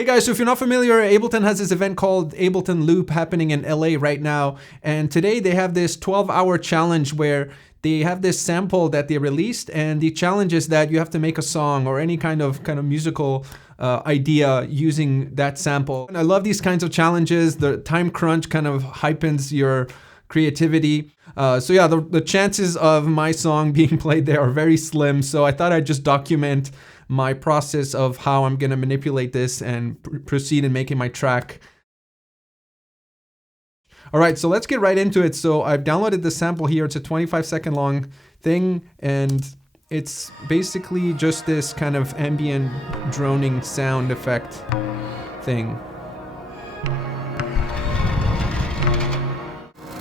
Hey guys, so if you're not familiar, Ableton has this event called Ableton Loop happening in LA right now. And today they have this 12-hour challenge where they have this sample that they released, and the challenge is that you have to make a song or any kind of musical idea using that sample. And I love these kinds of challenges. The time crunch kind of hypens your creativity. So yeah, the chances of my song being played there are very slim. So I thought I'd just document my process of how I'm gonna manipulate this and proceed in making my track. All right, so let's get right into it. So I've downloaded the sample here. It's a 25-second long thing, and it's basically just this kind of ambient droning sound effect thing.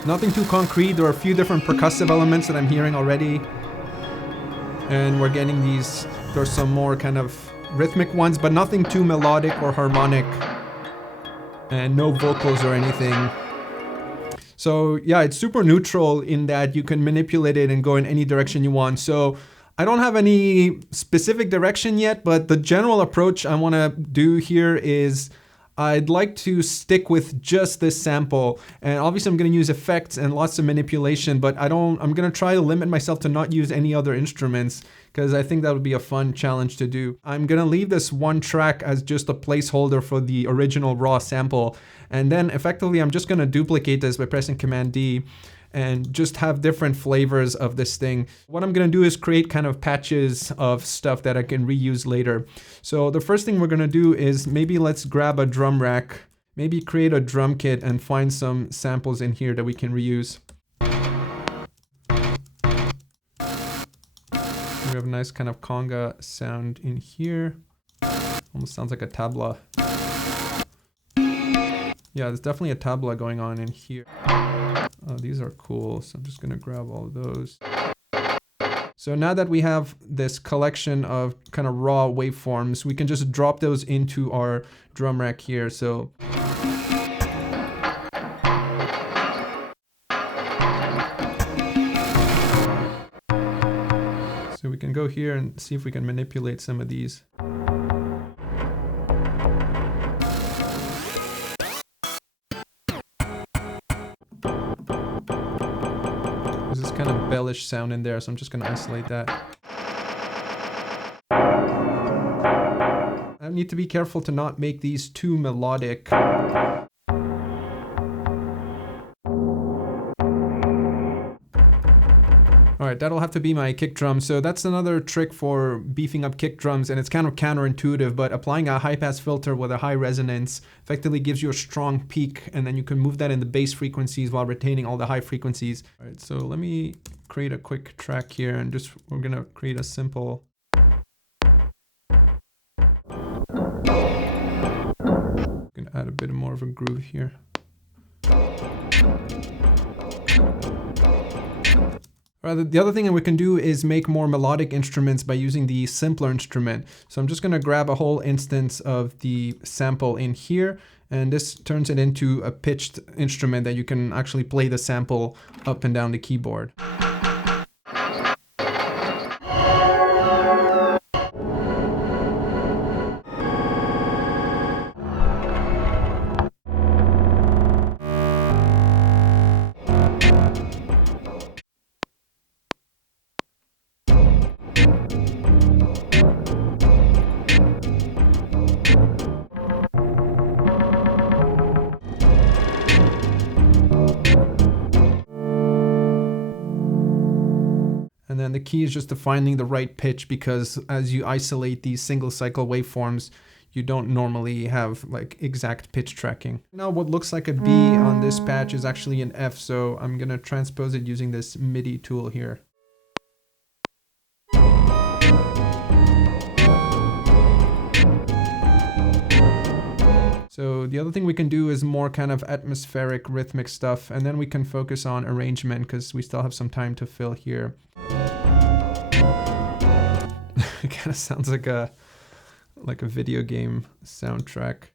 Nothing too concrete. There are a few different percussive elements that I'm hearing already. And we're getting these, there's some more kind of rhythmic ones, but nothing too melodic or harmonic. And no vocals or anything. So yeah, it's super neutral in that you can manipulate it and go in any direction you want. So I don't have any specific direction yet, but the general approach I want to do here is I'd like to stick with just this sample, and obviously I'm going to use effects and lots of manipulation, but I'm going to try to limit myself to not use any other instruments because I think that would be a fun challenge to do. I'm going to leave this one track as just a placeholder for the original raw sample, and then effectively I'm just going to duplicate this by pressing Command D and just have different flavors of this thing. What I'm gonna do is create kind of patches of stuff that I can reuse later. So the first thing we're gonna do is maybe let's grab a drum rack, maybe create a drum kit and find some samples in here that we can reuse. We have a nice kind of conga sound in here. Almost sounds like a tabla. Yeah, there's definitely a tabla going on in here. Oh, these are cool, so I'm just gonna grab all of those. So now that we have this collection of kind of raw waveforms, we can just drop those into our drum rack here. So we can go here and see if we can manipulate some of these. There's this kind of bellish sound in there, so I'm just going to isolate that. I need to be careful to not make these too melodic. Alright, that'll have to be my kick drum. So that's another trick for beefing up kick drums, and it's kind of counterintuitive, but applying a high pass filter with a high resonance effectively gives you a strong peak, and then you can move that in the bass frequencies while retaining all the high frequencies. Alright, so let me create a quick track here, and we're gonna create a simple. Gonna add a bit more of a groove here. The other thing that we can do is make more melodic instruments by using the simpler instrument. So I'm just going to grab a whole instance of the sample in here, and this turns it into a pitched instrument that you can actually play the sample up and down the keyboard. And then the key is just to finding the right pitch, because as you isolate these single cycle waveforms, you don't normally have like exact pitch tracking. Now what looks like a B on this patch is actually an F, so I'm gonna transpose it using this MIDI tool here. So the other thing we can do is more kind of atmospheric rhythmic stuff, and then we can focus on arrangement because we still have some time to fill here. It kind of sounds like a video game soundtrack.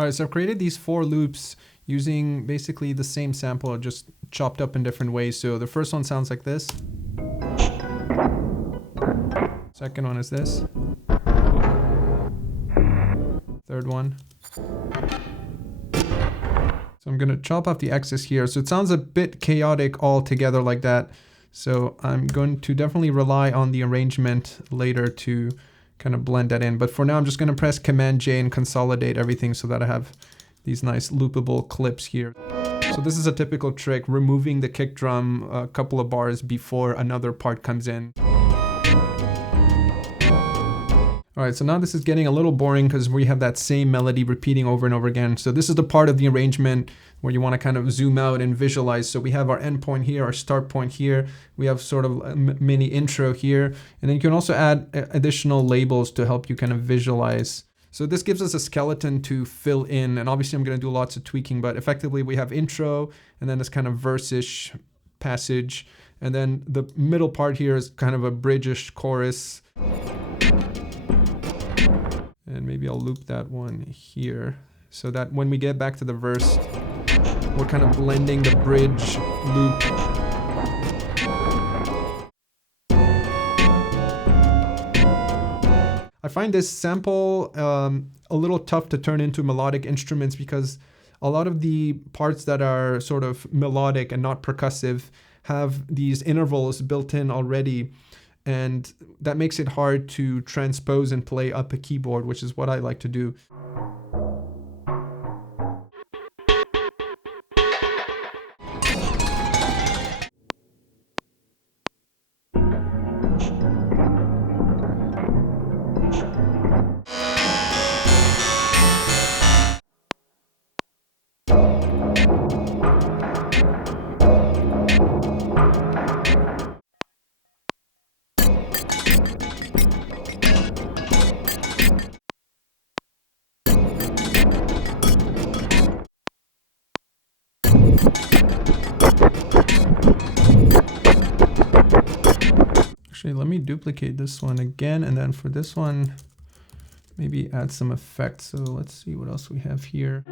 All right, so I've created these 4 loops using basically the same sample, just chopped up in different ways. So the first one sounds like this. Second one is this. Third one. So I'm gonna chop off the excess here. So it sounds a bit chaotic all together like that. So I'm going to definitely rely on the arrangement later to kind of blend that in. But for now, I'm just gonna press Command J and consolidate everything so that I have these nice loopable clips here. So this is a typical trick, removing the kick drum a couple of bars before another part comes in. All right, so now this is getting a little boring because we have that same melody repeating over and over again. So this is the part of the arrangement where you want to kind of zoom out and visualize. So we have our end point here, our start point here. We have sort of a mini intro here. And then you can also add additional labels to help you kind of visualize. So this gives us a skeleton to fill in. And obviously I'm going to do lots of tweaking, but effectively we have intro and then this kind of verse-ish passage. And then the middle part here is kind of a bridge-ish chorus. And maybe I'll loop that one here so that when we get back to the verse, we're kind of blending the bridge loop. I find this sample a little tough to turn into melodic instruments because a lot of the parts that are sort of melodic and not percussive have these intervals built in already. And that makes it hard to transpose and play up a keyboard, which is what I like to do. Actually, let me duplicate this one again, and then for this one, maybe add some effects. So let's see what else we have here.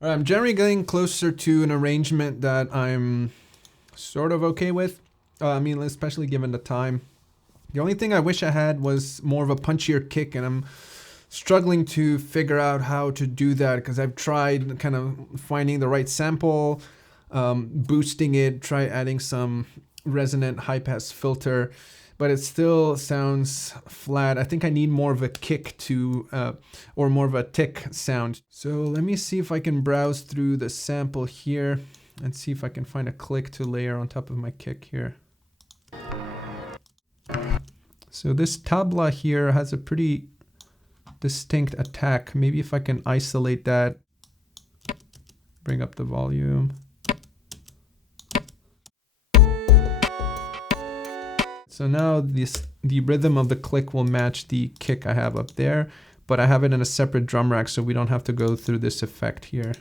I'm generally getting closer to an arrangement that I'm sort of okay with. I mean, especially given the time. The only thing I wish I had was more of a punchier kick, and I'm struggling to figure out how to do that because I've tried kind of finding the right sample, boosting it, try adding some resonant high-pass filter, but it still sounds flat. I think I need more of a kick to, or more of a tick sound. So let me see if I can browse through the sample here and see if I can find a click to layer on top of my kick here. So this tabla here has a pretty distinct attack. Maybe if I can isolate that, bring up the volume. So now the rhythm of the click will match the kick I have up there, but I have it in a separate drum rack so we don't have to go through this effect here.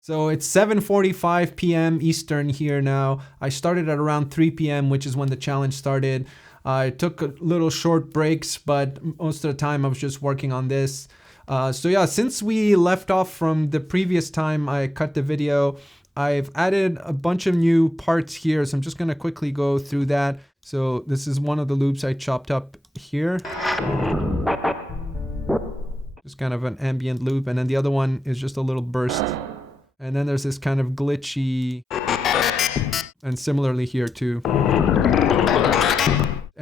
So it's 7:45 p.m. Eastern here now. I started at around 3 p.m., which is when the challenge started. I took a little short breaks, but most of the time I was just working on this. So yeah, since we left off from the previous time I cut the video, I've added a bunch of new parts here, so I'm just gonna quickly go through that. So this is one of the loops I chopped up here. Just kind of an ambient loop, and then the other one is just a little burst. And then there's this kind of glitchy, and similarly here too.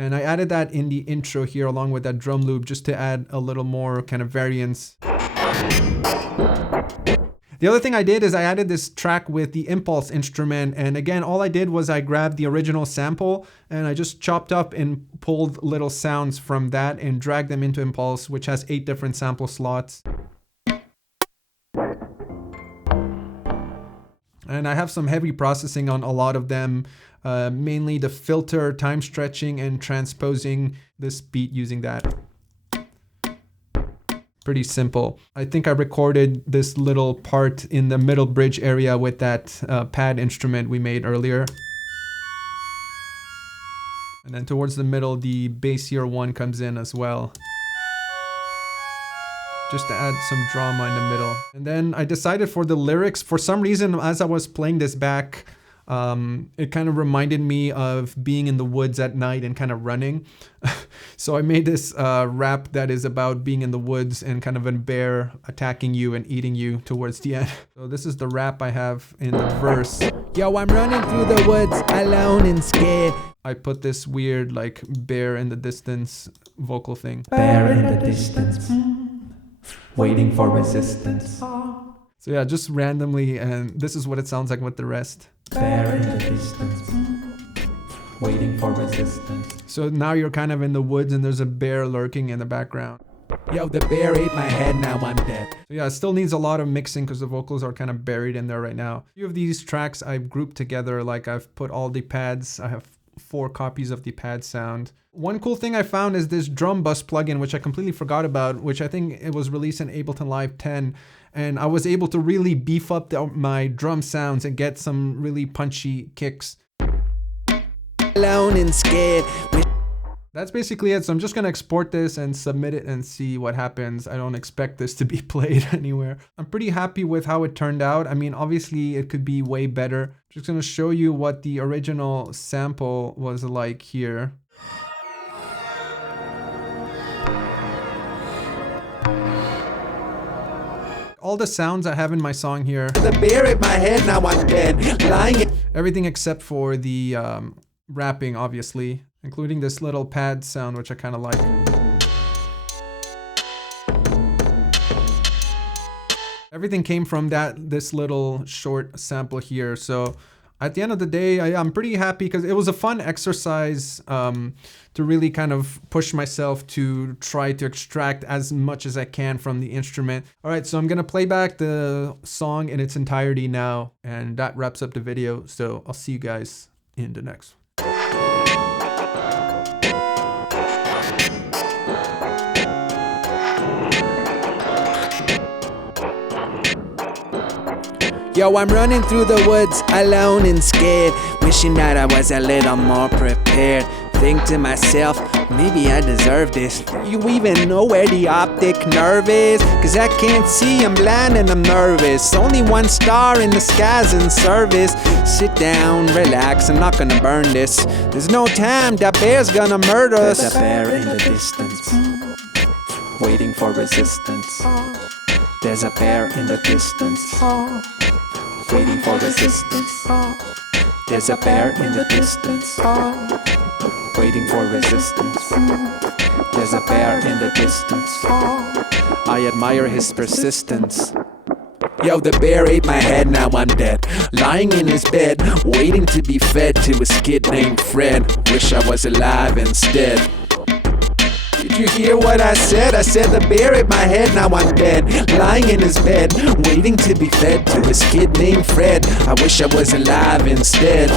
And I added that in the intro here along with that drum loop just to add a little more kind of variance. The other thing I did is I added this track with the impulse instrument, and again, all I did was I grabbed the original sample and I just chopped up and pulled little sounds from that and dragged them into impulse, which has 8 different sample slots. And I have some heavy processing on a lot of them, mainly the filter, time stretching, and transposing this beat using that. Pretty simple. I think I recorded this little part in the middle bridge area with that pad instrument we made earlier. And then towards the middle, the bassier one comes in as well, just to add some drama in the middle. And then I decided for the lyrics, for some reason, as I was playing this back, it kind of reminded me of being in the woods at night and kind of running. So I made this rap that is about being in the woods and kind of a bear attacking you and eating you towards the end. So this is the rap I have in the verse. Yo, I'm running through the woods alone and scared. I put this weird like bear in the distance vocal thing. Bear in the distance, waiting for resistance. So yeah, just randomly, and this is what it sounds like with the rest. Bear in the distance, waiting for resistance. So now you're kind of in the woods and there's a bear lurking in the background. Yo, the bear ate my head, now I'm dead. So yeah, it still needs a lot of mixing because the vocals are kind of buried in there right now. A few of these tracks I've grouped together, like I've put all the pads. I have 4 copies of the pad sound. One cool thing I found is this Drum Buss plugin, which I completely forgot about, which I think it was released in Ableton Live 10. And I was able to really beef up my drum sounds and get some really punchy kicks. Alone and scared. That's basically it. So I'm just going to export this and submit it and see what happens. I don't expect this to be played anywhere. I'm pretty happy with how it turned out. I mean, obviously it could be way better. Just going to show you what the original sample was like here. All the sounds I have in my song here. The bear ate my head, now I'm dead. Lying. Everything except for the rapping, obviously, including this little pad sound, which I kind of like. Everything came from this little short sample here. So at the end of the day, I'm pretty happy because it was a fun exercise to really kind of push myself to try to extract as much as I can from the instrument. All right, so I'm gonna play back the song in its entirety now, and that wraps up the video. So I'll see you guys in the next one. Yo, I'm running through the woods alone and scared, wishing that I was a little more prepared. Think to myself, maybe I deserve this. You even know where the optic nerve is? Cause I can't see, I'm blind and I'm nervous. Only one star in the sky's in service. Sit down, relax, I'm not gonna burn this. There's no time, that bear's gonna murder us. There's a bear in the distance, waiting for resistance. There's a bear in the distance, waiting for resistance. There's a bear in the distance, waiting for resistance. There's a bear in the distance. I admire his persistence. Yo, the bear ate my head, now I'm dead. Lying in his bed, waiting to be fed to his kid named Fred. Wish I was alive instead. Did you hear what I said? I said the bear ate my head, now I'm dead. Lying in his bed, waiting to be fed to his kid named Fred. I wish I was alive instead.